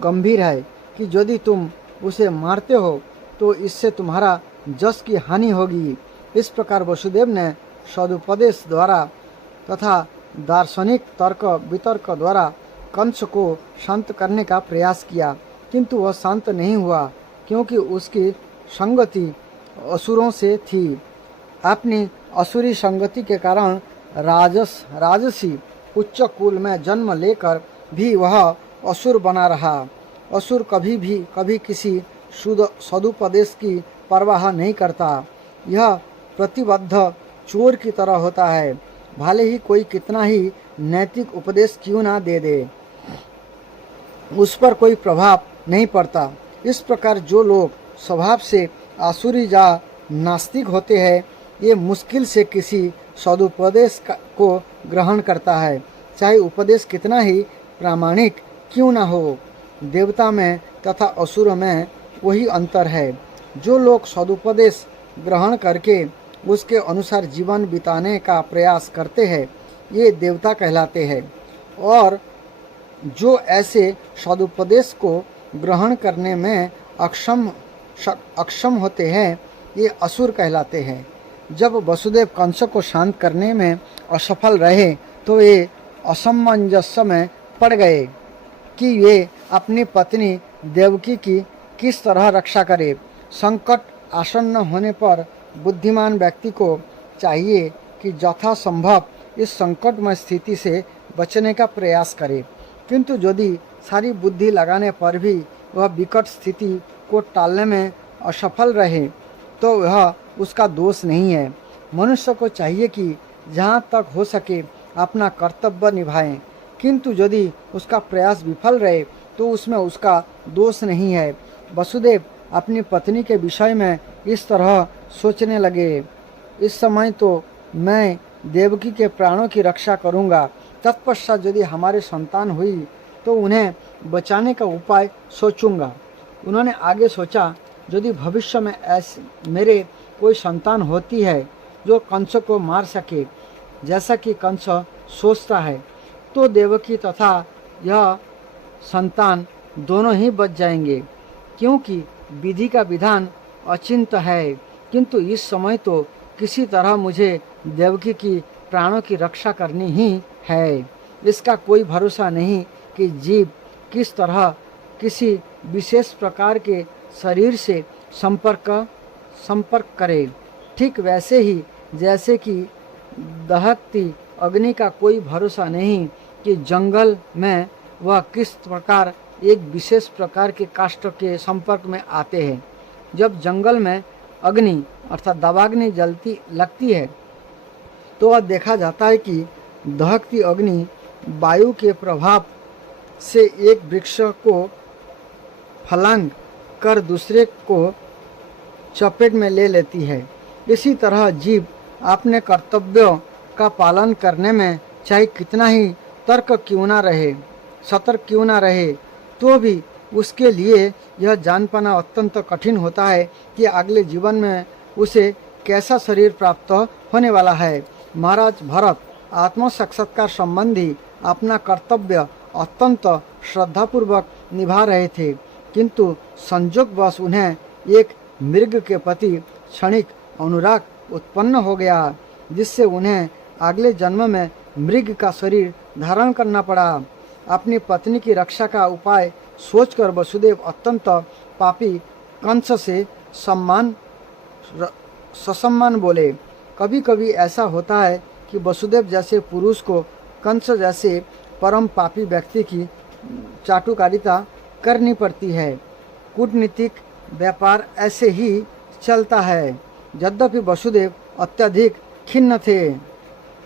गंभीर है कि यदि तुम उसे मारते हो तो इससे तुम्हारा जस की हानि होगी। इस प्रकार वसुदेव ने सदुपदेश द्वारा तथा दार्शनिक तर्क वितर्क द्वारा कंस को शांत करने का प्रयास किया, किंतु वह शांत नहीं हुआ, क्योंकि उसकी संगति असुरों से थी। अपनी असुरी संगति के कारण राजसी उच्च कुल में जन्म लेकर भी वह असुर बना रहा। असुर कभी किसी सदुपदेश की परवाह नहीं करता। यह प्रतिबद्ध चोर की तरह होता है, भले ही कोई कितना ही नैतिक उपदेश क्यों ना दे दे, उस पर कोई प्रभाव नहीं पड़ता। इस प्रकार जो लोग स्वभाव से आसुरी या नास्तिक होते हैं, ये मुश्किल से किसी सदुपदेश को ग्रहण करता है, चाहे उपदेश कितना ही प्रामाणिक क्यों न हो। देवता में तथा असुर में वही अंतर है। जो लोग सदुपदेश ग्रहण करके उसके अनुसार जीवन बिताने का प्रयास करते हैं, ये देवता कहलाते हैं, और जो ऐसे सदुपदेश को ग्रहण करने में अक्षम होते हैं, ये असुर कहलाते हैं। जब वसुदेव कंस को शांत करने में असफल रहे तो ये असमंजस में पड़ गए कि वे अपनी पत्नी देवकी की किस तरह रक्षा करें। संकट आसन्न होने पर बुद्धिमान व्यक्ति को चाहिए कि यथासंभव इस संकटमय स्थिति से बचने का प्रयास करे, किंतु यदि सारी बुद्धि लगाने पर भी वह विकट स्थिति को टालने में असफल रहे तो वह उसका दोष नहीं है। मनुष्य को चाहिए कि जहाँ तक हो सके अपना कर्तव्य निभाएं, किंतु यदि उसका प्रयास विफल रहे तो उसमें उसका दोष नहीं है। वसुदेव अपनी पत्नी के विषय में इस तरह सोचने लगे, इस समय तो मैं देवकी के प्राणों की रक्षा करूंगा, तत्पश्चात यदि हमारे संतान हुई तो उन्हें बचाने का उपाय सोचूंगा। उन्होंने आगे सोचा, यदि भविष्य में मेरे कोई संतान होती है जो कंस को मार सके, जैसा कि कंस सोचता है, तो देवकी तथा यह संतान दोनों ही बच जाएंगे, क्योंकि विधि का विधान अचिंत्य है। किंतु इस समय तो किसी तरह मुझे देवकी की प्राणों की रक्षा करनी ही है। इसका कोई भरोसा नहीं कि जीव किस तरह किसी विशेष प्रकार के शरीर से संपर्क करे। ठीक वैसे ही जैसे कि दहकती अग्नि का कोई भरोसा नहीं कि जंगल में वह किस प्रकार एक विशेष प्रकार के काष्ठ के संपर्क में आते हैं। जब जंगल में अग्नि अर्थात दावाग्नि जलती लगती है तो वह देखा जाता है कि दहकती अग्नि वायु के प्रभाव से एक वृक्ष को फलांग कर दूसरे को चपेट में ले लेती है। इसी तरह जीव अपने कर्तव्यों का पालन करने में चाहे कितना ही सतर्क क्यों ना रहे, तो भी उसके लिए यह जान पाना अत्यंत कठिन होता है कि अगले जीवन में उसे कैसा शरीर प्राप्त होने वाला है। महाराज भरत आत्म साक्षात्कार संबंधी अपना कर्तव्य अत्यंत श्रद्धापूर्वक निभा रहे थे, किंतु संयोगवश उन्हें एक मृग के प्रति क्षणिक अनुराग उत्पन्न हो गया, जिससे उन्हें अगले जन्म में मृग का शरीर धारण करना पड़ा। अपनी पत्नी की रक्षा का उपाय सोचकर वसुदेव अत्यंत पापी कंस से ससम्मान बोले। कभी कभी ऐसा होता है कि वसुदेव जैसे पुरुष को कंस जैसे परम पापी व्यक्ति की चाटुकारिता करनी पड़ती है। कूटनीतिक व्यापार ऐसे ही चलता है। यद्यपि वसुदेव अत्यधिक खिन्न थे,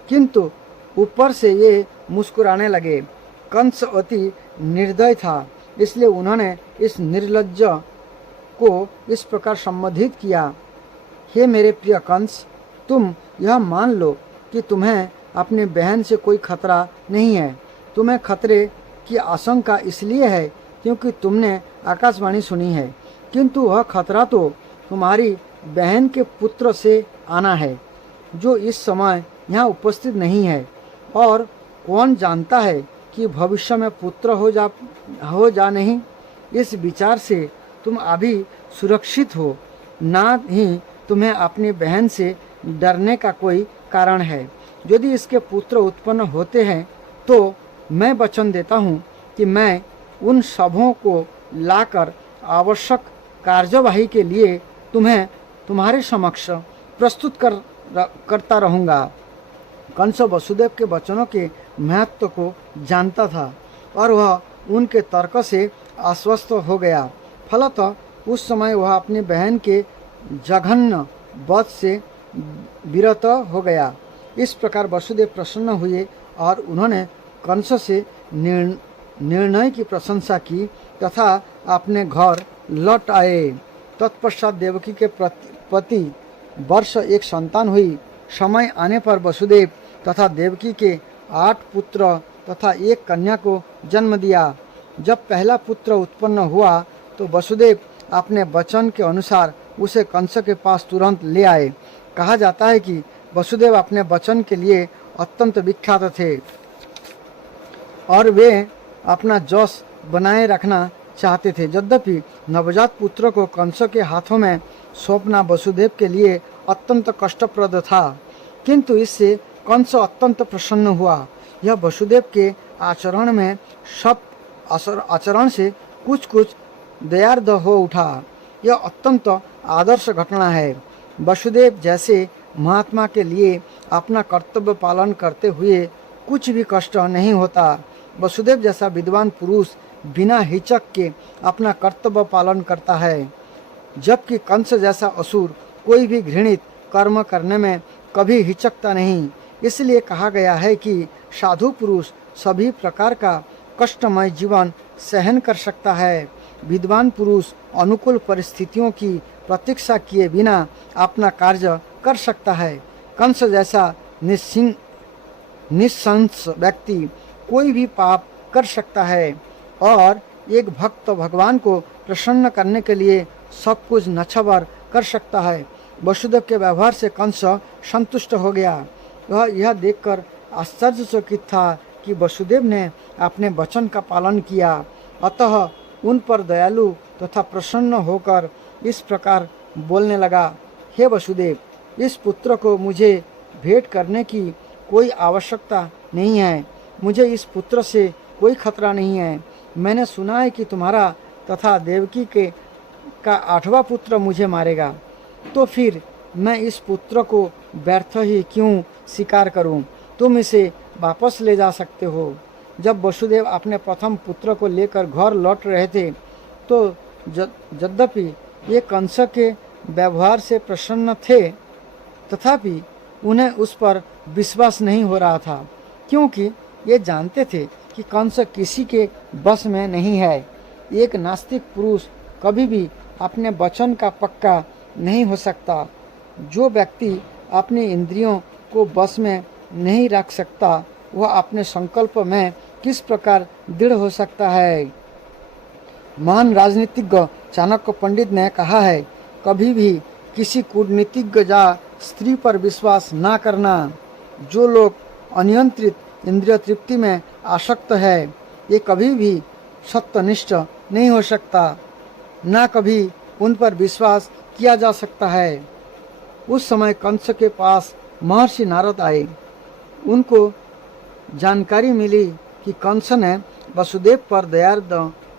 किंतु ऊपर से ये मुस्कुराने लगे। कंस अति निर्दय था, इसलिए उन्होंने इस निर्लज्ज को इस प्रकार संबोधित किया। हे मेरे प्रिय कंस, तुम यह मान लो कि तुम्हें अपनी बहन से कोई खतरा नहीं है। तुम्हें खतरे की आशंका इसलिए है क्योंकि तुमने आकाशवाणी सुनी है, किंतु वह खतरा तो तुम्हारी बहन के पुत्र से आना है, जो इस समय यहाँ उपस्थित नहीं है। और कौन जानता है कि भविष्य में पुत्र हो जा नहीं। इस विचार से तुम अभी सुरक्षित हो, ना ही तुम्हें अपनी बहन से डरने का कोई कारण है। यदि इसके पुत्र उत्पन्न होते हैं तो मैं वचन देता हूँ कि मैं उन सबों को लाकर आवश्यक कार्यवाही के लिए तुम्हें तुम्हारे समक्ष प्रस्तुत करता रहूँगा। कंस वसुदेव के वचनों के महत्व को जानता था और वह उनके तर्क से आश्वस्त हो गया। फलतः उस समय वह अपनी बहन के जघन्य वध से विरत हो गया। इस प्रकार वसुदेव प्रसन्न हुए और उन्होंने कंस से निर्णय की प्रशंसा की तथा अपने घर लौट आए। तत्पश्चात देवकी के प्रति वर्ष एक संतान हुई। समय आने पर वसुदेव तथा देवकी के 8 पुत्र तथा एक कन्या को जन्म दिया। जब पहला पुत्र उत्पन्न हुआ तो वसुदेव अपने वचन के अनुसार उसे कंस के पास तुरंत ले आए। कहा जाता है कि वसुदेव अपने वचन के लिए अत्यंत विख्यात थे और वे अपना जस बनाए रखना चाहते थे। यद्यपि नवजात पुत्र को कंस के हाथों में सौंपना वसुदेव के लिए अत्यंत कष्टप्रद था, किंतु इससे कंस अत्यंत प्रसन्न हुआ। यह वसुदेव के आचरण में सब आचरण से कुछ दयार्द हो उठा। यह अत्यंत आदर्श घटना है। वसुदेव जैसे महात्मा के लिए अपना कर्तव्य पालन करते हुए कुछ भी कष्ट नहीं होता। वसुदेव जैसा विद्वान पुरुष बिना हिचक के अपना कर्तव्य पालन करता है, जबकि कंस जैसा असुर कोई भी घृणित कर्म करने में कभी हिचकता नहीं। इसलिए कहा गया है कि साधु पुरुष सभी प्रकार का कष्टमय जीवन सहन कर सकता है। विद्वान पुरुष अनुकूल परिस्थितियों की प्रतीक्षा किए बिना अपना कार्य कर सकता है। कंस जैसा निस्संस व्यक्ति कोई भी पाप कर सकता है और एक भक्त भगवान को प्रसन्न करने के लिए सब कुछ नछबर कर सकता है। वसुदेव के व्यवहार से कंस संतुष्ट हो गया। वह यह देखकर आश्चर्यचकित था कि वसुदेव ने अपने वचन का पालन किया। अतः उन पर दयालु तथा प्रसन्न होकर इस प्रकार बोलने लगा, हे वसुदेव, इस पुत्र को मुझे भेंट करने की कोई आवश्यकता नहीं है। मुझे इस पुत्र से कोई खतरा नहीं है। मैंने सुना है कि तुम्हारा तथा देवकी का 8वां पुत्र मुझे मारेगा, तो फिर मैं इस पुत्र को व्यर्थ ही क्यों स्वीकार करूं? तुम इसे वापस ले जा सकते हो। जब वसुदेव अपने प्रथम पुत्र को लेकर घर लौट रहे थे तो यद्यपि ये कंस के व्यवहार से प्रसन्न थे, तथापि उन्हें उस पर विश्वास नहीं हो रहा था, क्योंकि ये जानते थे कि कंस किसी के बस में नहीं है। एक नास्तिक पुरुष कभी भी अपने वचन का पक्का नहीं हो सकता। जो व्यक्ति अपनी इंद्रियों को बस में नहीं रख सकता, वह अपने संकल्प में किस प्रकार दृढ़ हो सकता है। महान राजनीतिज्ञ चाणक्य पंडित ने कहा है, कभी भी किसी कूटनीतिज्ञ या स्त्री पर विश्वास ना करना। जो लोग अनियंत्रित इंद्रिय तृप्ति में आसक्त है, ये कभी भी सत्यनिष्ठ नहीं हो सकता, ना कभी उन पर विश्वास किया जा सकता है। उस समय कंस के पास महर्षि नारद आए। उनको जानकारी मिली कि कंस ने वसुदेव पर दयार्द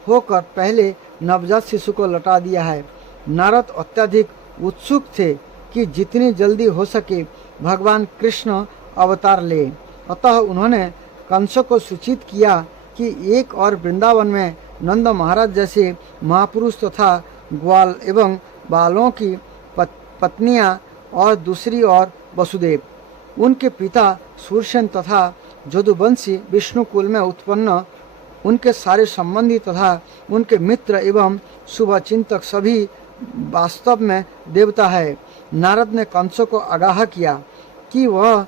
होकर पहले नवजात शिशु को लौटा दिया है। नारद अत्यधिक उत्सुक थे कि जितनी जल्दी हो सके भगवान कृष्ण अवतार ले। अतः उन्होंने कंस को सूचित किया कि एक और वृंदावन में नंद महाराज जैसे महापुरुष तथा ग्वाल एवं बालों की पत्नियां और दूसरी ओर वसुदेव, उनके पिता सूरसेन तथा जदुवंशी विष्णु कुल में उत्पन्न उनके सारे संबंधी तथा उनके मित्र एवं शुभचिंतक सभी वास्तव में देवता है। नारद ने कंस को आगाह किया कि वह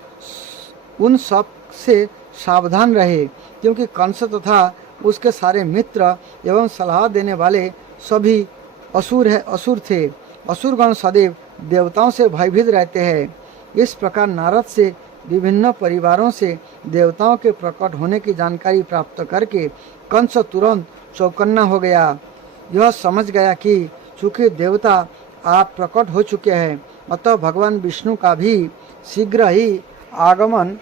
उन सब से सावधान रहे, क्योंकि कंस तथा उसके सारे मित्र एवं सलाह देने वाले सभी असुर थे। असुरगण सदैव देवताओं से भयभीत रहते हैं। इस प्रकार नारद से विभिन्न परिवारों से देवताओं के प्रकट होने की जानकारी प्राप्त करके कंस तुरंत चौकन्ना हो गया। यह समझ गया कि चूंकि देवता आप प्रकट हो चुके हैं, अतः भगवान विष्णु का भी शीघ्र ही आगमन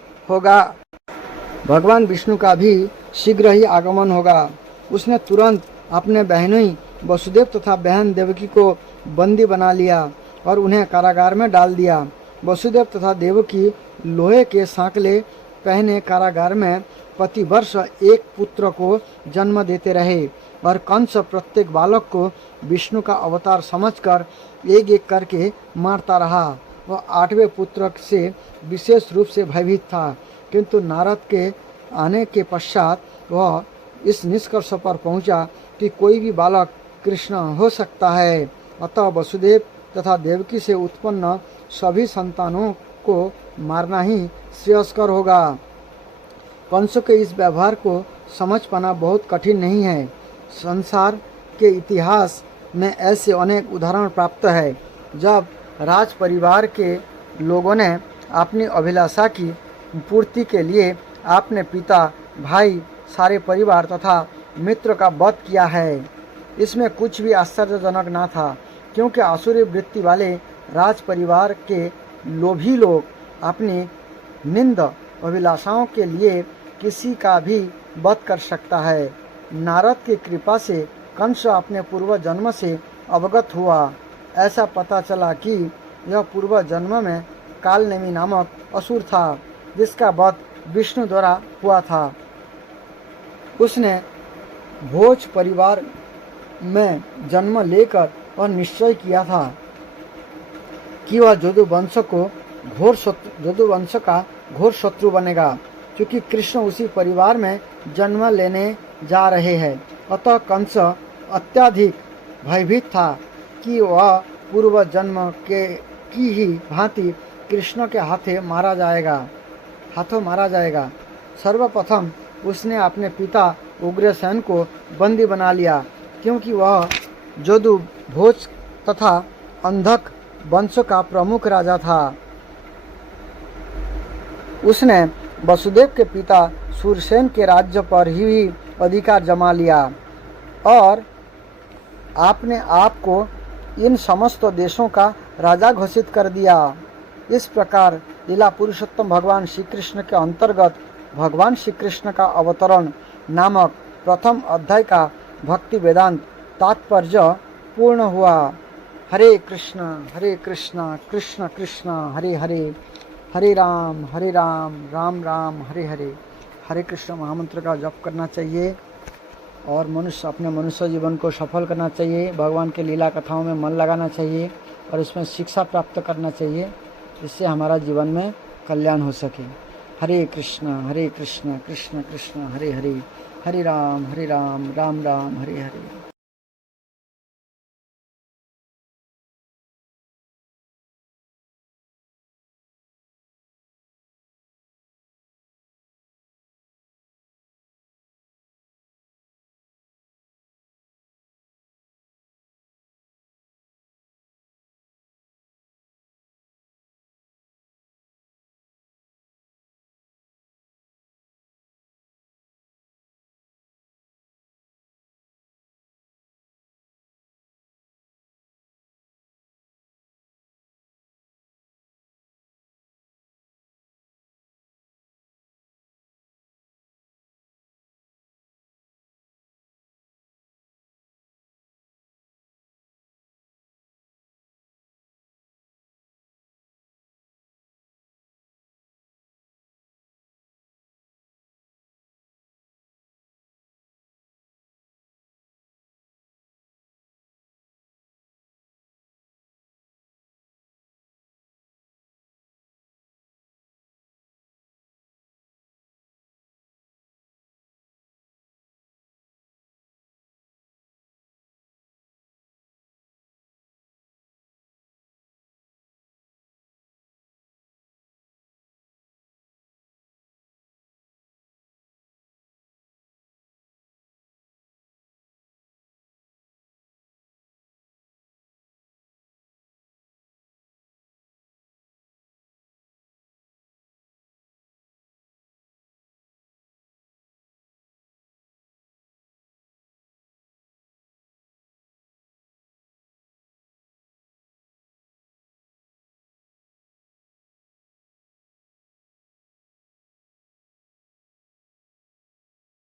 होगा। उसने तुरंत अपने बहनोई वसुदेव तथा बहन देवकी को बंदी बना लिया और उन्हें कारागार में डाल दिया। वसुदेव तथा देवकी लोहे के सांकले पहने कारागार में प्रतिवर्ष एक पुत्र को जन्म देते रहे और कंस प्रत्येक बालक को विष्णु का अवतार समझकर एक एक करके मारता रहा। वह 8वें पुत्र से विशेष रूप से भयभीत था, किंतु नारद के आने के पश्चात वह इस निष्कर्ष पर पहुंचा कि कोई भी बालक कृष्ण हो सकता है। अतः वसुदेव तथा देवकी से उत्पन्न सभी संतानों को मारना ही श्रेयस्कर होगा। कंस के इस व्यवहार को समझ पाना बहुत कठिन नहीं है। संसार के इतिहास में ऐसे अनेक उदाहरण प्राप्त है जब राज परिवार के लोगों ने अपनी अभिलाषा की पूर्ति के लिए अपने पिता, भाई, सारे परिवार तथा मित्र का वध किया है। इसमें कुछ भी आश्चर्यजनक न था, क्योंकि आसुरी वृत्ति वाले राज परिवार के लोभी लोग अपनी निंद अभिलाषाओं के लिए किसी का भी वध कर सकता है। नारद की कृपा से कंस अपने पूर्व जन्म से अवगत हुआ। ऐसा पता चला कि यह पूर्व जन्म में कालनेमी नामक असुर था, जिसका वध विष्णु द्वारा हुआ था। उसने भोज परिवार में जन्म लेकर और निश्चय किया था कि वह जदुवंश का घोर शत्रु बनेगा, क्योंकि कृष्ण उसी परिवार में जन्म लेने जा रहे हैं। अतः कंस अत्यधिक भयभीत था कि वह पूर्व जन्म की ही भांति कृष्ण के हाथों मारा जाएगा। सर्वप्रथम उसने अपने पिता उग्रसेन को बंदी बना लिया, क्योंकि वह जदु भोज तथा अंधक वंश का प्रमुख राजा था। उसने वसुदेव के पिता सूरसेन के राज्य पर ही अधिकार जमा लिया और आपने आप को इन समस्त देशों का राजा घोषित कर दिया। इस प्रकार लीला पुरुषोत्तम भगवान श्री कृष्ण के अंतर्गत भगवान श्री कृष्ण का अवतरण नामक प्रथम अध्याय का भक्ति वेदांत तात्पर्य पूर्ण हुआ। हरे कृष्ण कृष्ण कृष्ण हरे हरे, हरे राम राम राम हरे हरे। हरे कृष्ण महामंत्र का जप करना चाहिए और अपने मनुष्य जीवन को सफल करना चाहिए। भगवान के लीला कथाओं में मन लगाना चाहिए और इसमें शिक्षा प्राप्त करना चाहिए, जिससे हमारा जीवन में कल्याण हो सके। हरे कृष्ण कृष्ण कृष्ण हरे हरे, हरे राम राम राम हरे हरे।